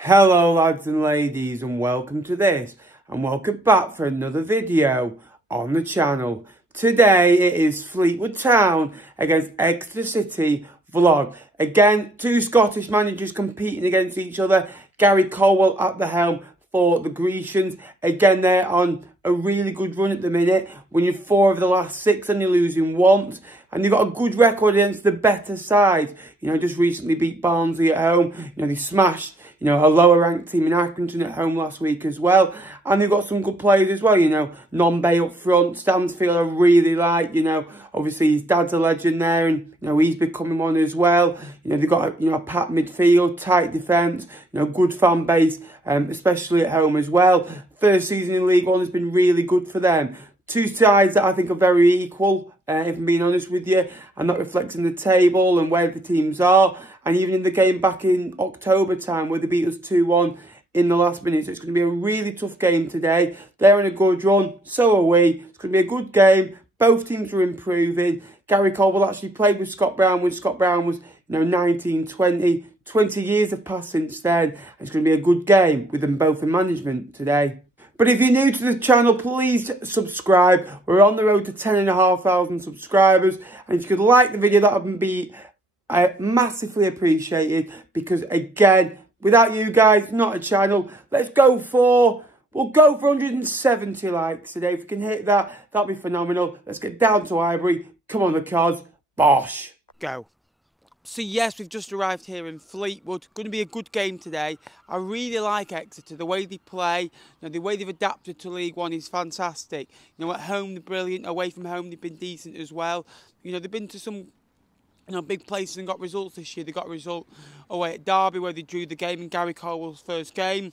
Hello lads and ladies, and welcome to this and welcome back for another video on the channel. Today it is Fleetwood Town against Exeter City vlog. Again, two Scottish managers competing against each other. Gary Caldwell at the helm for the Grecians. Again, they're on a really good run at the minute, winning 4 of the last 6 and they're losing once. And they've got a good record against the better side. You know, just recently beat Barnsley at home. You know, they smashed, you know, a lower ranked team in Accrington at home last week as well. And they've got some good players as well, you know. Non-Bay up front, Stansfield I really like, you know. Obviously his dad's a legend there and, you know, he's becoming one as well. You know, they've got, a packed midfield, tight defence, you know, good fan base, especially at home as well. First season in League One has been really good for them. Two sides that I think are very equal, if I'm being honest with you, and that reflects in the table and where the teams are. And even in the game back in October time where they beat us 2-1 in the last minute. So it's going to be a really tough game today. They're in a good run, so are we. It's going to be a good game. Both teams are improving. Gary Caldwell actually played with Scott Brown when Scott Brown was, 19, 20. 20 years have passed since then. And it's going to be a good game with them both in management today. But if you're new to the channel, please subscribe. We're on the road to 10,500 subscribers. And if you could like the video, that would be massively appreciated. Because again, without you guys, not a channel. We'll go for 170 likes today. If we can hit that, that'll be phenomenal. Let's get down to Highbury. Come on the cards. Bosh. Go. So yes, we've just arrived here in Fleetwood. Going to be a good game today. I really like Exeter. The way they play, the way they've adapted to League One is fantastic. At home they're brilliant. Away from home they've been decent as well. They've been to some big places and got results this year. They got a result away at Derby where they drew the game in Gary Caldwell's first game.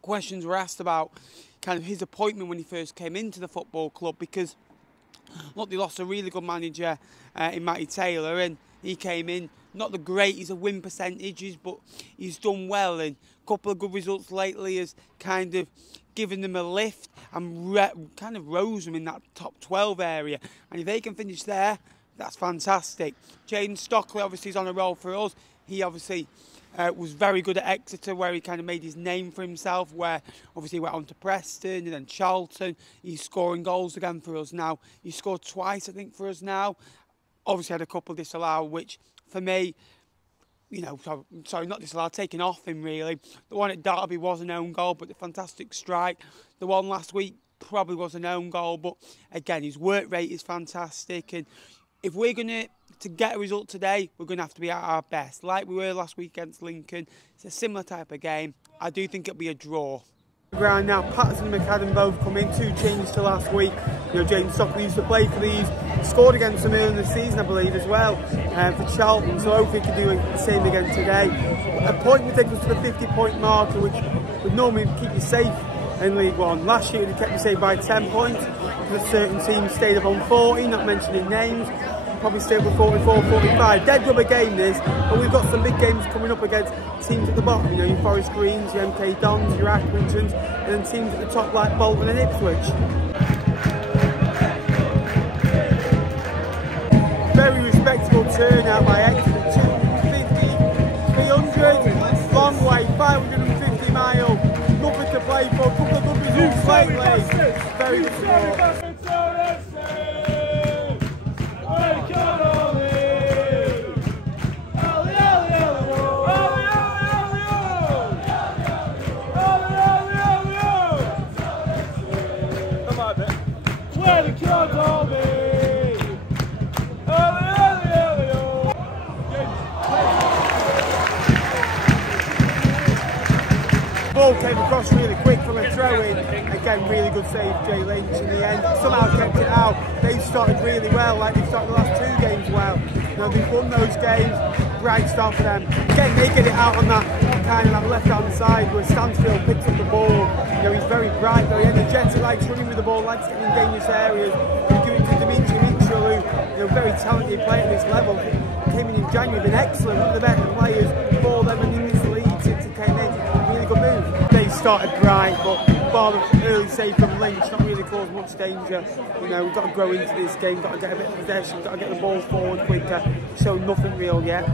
Questions were asked about kind of his appointment when he first came into the football club because, look, they lost a really good manager in Matty Taylor and he came in, not the greatest of win percentages, but he's done well and a couple of good results lately has kind of given them a lift and kind of rose them in that top 12 area. And if they can finish there, that's fantastic. Jaden Stockley obviously is on a roll for us. He obviously was very good at Exeter where he kind of made his name for himself, where obviously he went on to Preston and then Charlton. He's scoring goals again for us now. He scored twice, I think, for us now. Obviously had a couple disallowed, which for me, sorry, not disallowed, taken off him really. The one at Derby was an own goal, but the fantastic strike. The one last week probably was an own goal, but again, his work rate is fantastic. And if we're going to get a result today, we're going to have to be at our best. Like we were last week against Lincoln. It's a similar type of game. I do think it'll be a draw. Ground now, Patterson and McAdam both come in, 2 changes to last week. James Stockley used to play for these, scored against them earlier in the season, I believe, as well, for Charlton. So hopefully he can do the same again today. A point would take us to the 50-point marker, which would normally keep you safe in League One. Last year, they kept you safe by 10 points. Because certain teams stayed up on 40, not mentioning names. Probably stay up with 44, 45. Dead rubber game this, but we've got some big games coming up against teams at the bottom. Your Forest Greens, your MCDONALDs, your Accringtons, and then teams at the top like Bolton and Ipswich. Very respectable turnout by Exeter. 250, 300, long way, 550 miles. Nothing to play for, a couple of good results lately. Very good support. Ball came across really quick from a throw-in. Again, really good save, Jay Lynch in the end. Somehow kept it out. They've started really well, like they've started the last 2 games well. They've won those games. Bright start for them. Again, they get it out on that kind of that left-hand side where Stansfield picks up the ball. He's very bright, very energetic, likes running with the ball, likes getting in dangerous areas. They do it to Dimitri Mitchell, who very talented player at this level. Came in January, been excellent, one of the better players for them and in this league since he came in. Really good move. They started bright, but bar the early save from Lynch, not really caused much danger. We've got to grow into this game, got to get a bit of possession, got to get the ball forward quicker. So nothing real yet.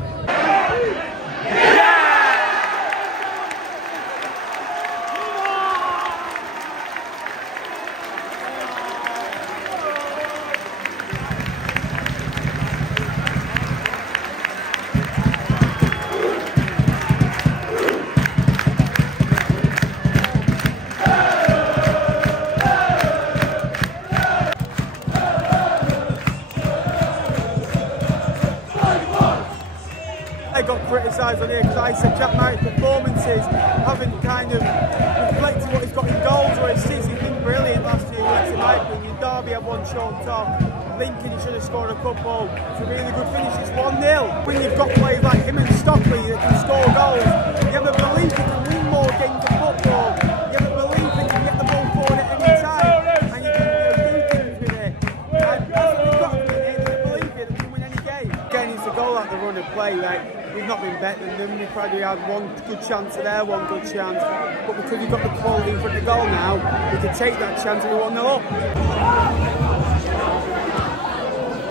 sides on here because I said Jack Marriott's performances haven't kind of reflected what he's got in goals or assists. He's been brilliant last few weeks in my opinion. Derby had one chalked off. Lincoln, he should have scored a couple. It's a really good finish. It's 1-0. When you've got players like him and Stockley that can score goals, you have a belief you can win more games of football. You have a belief that you can get the ball forward at any time. And you can do things with it. And that's what we've got from here. There's a belief here that we can win any game. Again, it's a goal at the run of play. Like, we've not been better than them. We've probably had one good chance there, one good chance. But because we've got the quality in front of the goal now, we can take that chance and we 1-0 up.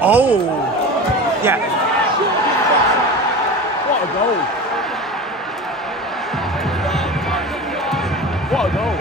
Oh, yeah. What a goal. What a goal.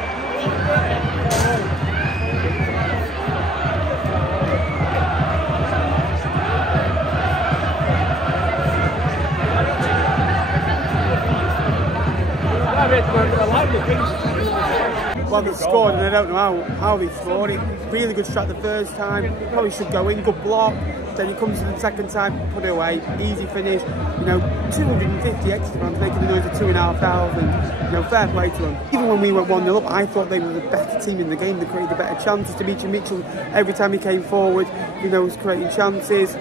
Well, they scored and I don't know how they scored it. Really good shot the first time, probably should go in, good block. Then he comes in the second time, put it away, easy finish. You know, 250 extra fans making the noise of 2,500. You know, fair play to them. Even when we went 1-0 up, I thought they were the better team in the game. They created the better chances. Dimitri Mitchell, every time he came forward, you know, was creating chances.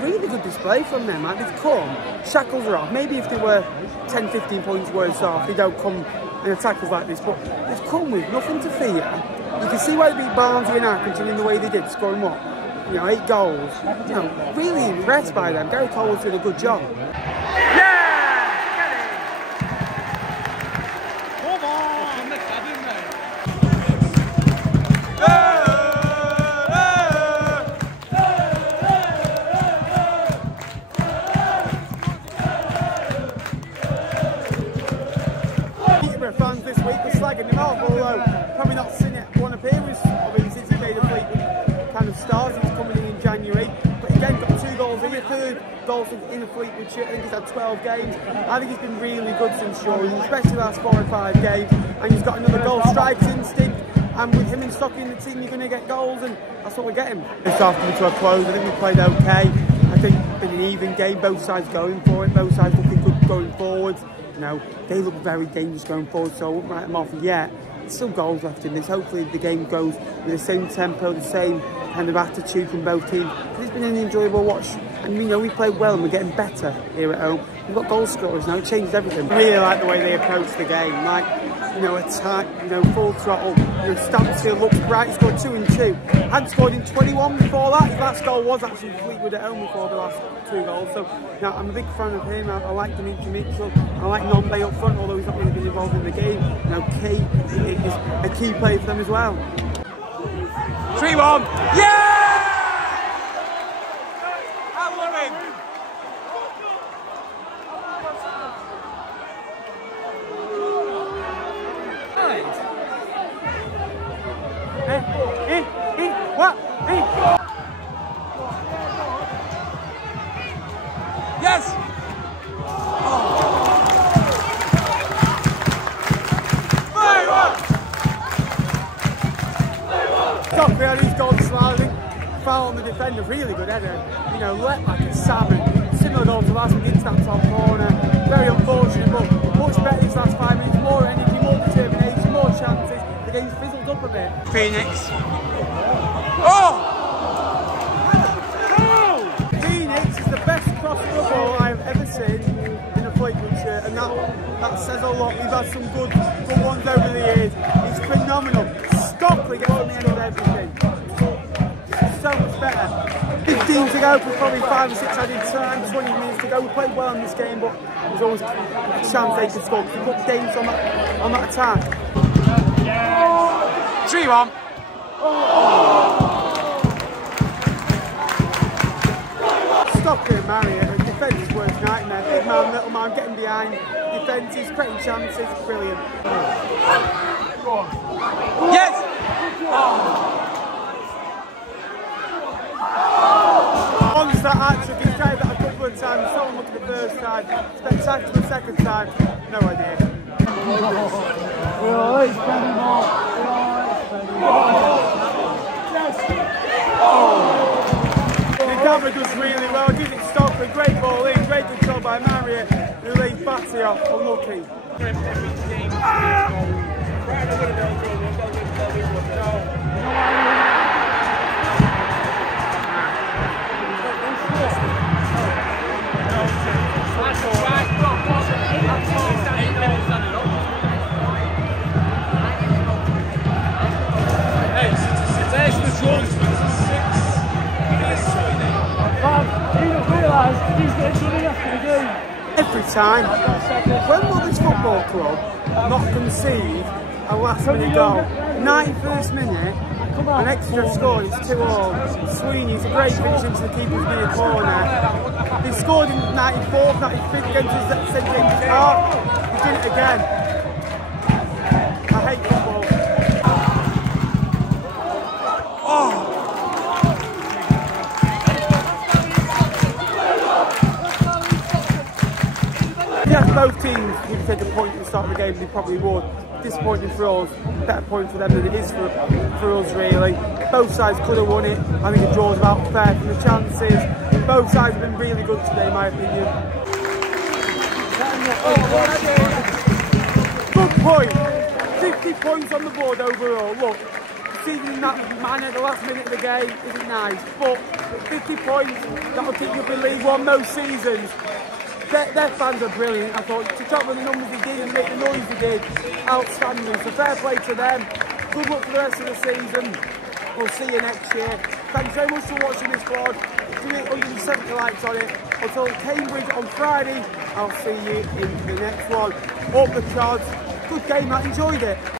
Really good display from them. Like, they've come, shackles are off. Maybe if they were 10, 15 points worse off, they don't come and attack us like this. But they've come with nothing to fear. You can see why they beat Barnsley and Accrington in the way they did, scoring what? You know, 8 goals. You know, really impressed by them. Gary Cole's did a good job. Fans this week were slagging him off, although probably not seen it one appearance of him since he made a Fleetwood kind of start. He's coming in January, but again got 2 goals in, 3rd goals in a Fleetwood shirt. I think he's had 12 games. I think he's been really good since joining, especially the last 4 or 5 games, and he's got another goal strikes instinct, and with him and Stocky in the team you're going to get goals, and that's what we're getting. This half coming to a close. I think we played okay. I think it's been an even game, both sides going for it, both sides looking good going forwards. You know, they look very dangerous going forward, so I wouldn't write them off yet. There's still goals left in this. Hopefully the game goes with the same tempo, the same kind of attitude from both teams. It's been an enjoyable watch, and you know, we played well and we're getting better here at home. We've got goal scorers now, it changed everything. I really like the way they approach the game, like, you know, attack, you know, full throttle. You know, Stansfield looks bright, he scored 2 and 2. Hadn't scored in 21 before that. His last goal was actually Fleetwood at home before the last 2 goals. So, you know, I'm a big fan of him. I like Dimitri Mitchell. I like Nombe up front, although he's not really been involved in the game. You know, Key is a key player for them as well. 3-1. Yeah! I love him. What? Yes! Stockley had his goal sliding, foul on the defender, really good header. You know, let like a salmon. Similar goal to last week, into that top corner. Very unfortunate, but much better these last 5 minutes. More energy, more determination, more chances. The game's fizzled up a bit. Phoenix. Oh! Phoenix is the best crosser of all I've ever seen in a Fleetwood shirt, and that says a lot. We've had some good ones over the years. It's phenomenal. Stockley gets on the end of everything. So much better. 15 to go, probably 5 or 6 added time, 20 minutes to go. We played well in this game, but there's always a chance they could score. We put Dames on that attack. 3-1. Stockley and Marriott, the defence is worst nightmare. Big man, little man, getting behind. Defence is creating chances, brilliant. Yes! Once that action, he's tried that a couple of times, so look at the first time, spectacular second time, no idea. The Gabba does really well, gives it stop, a great ball in, great control by Marriott, who leaves Batty off, unlucky. Every time, when will this football club not concede a last minute goal? 91st minute, an Exeter scored, it's 2-all. Sweeney's a great finish into the keeper's near corner. They scored in 94th, 95th against St James's Park. They did it again. I hate football. Yeah, both teams would take a point at the start of the game, they probably would. Disappointing for us, better point for them than it is for us really. Both sides could have won it. I think the draw's about fair from the chances. Both sides have been really good today in my opinion. Good point. 50 points on the board overall. Look, receiving that man at the last minute of the game isn't nice, but 50 points, that'll keep you up in League One most seasons. Their fans are brilliant. I thought to top with the numbers they did and make the noise they did, outstanding. So fair play to them. Good luck for the rest of the season. We'll see you next year. Thanks very much for watching this vlog. Give me 170 likes on it. Until Cambridge on Friday, I'll see you in the next one. Up the cards. Good game, I enjoyed it.